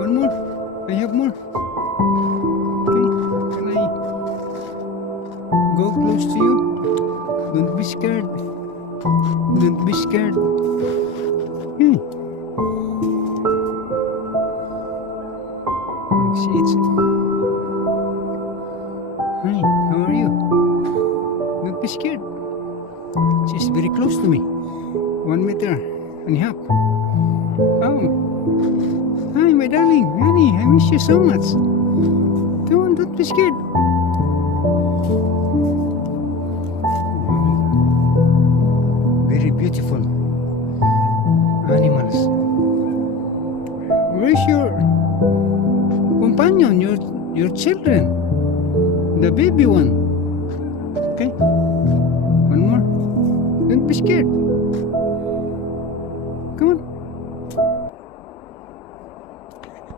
One more. I have more. Okay. Can I go close to you? Don't be scared. Don't be scared. Hey. It's. Hi, how are you? Don't be scared. She's very close to me. 1 meter and a half. Oh. Hi, my darling. Honey, I miss you so much. Come on, don't be scared. Very beautiful animals. Where's your companion, your children? The baby one. Okay. One more. Don't be scared.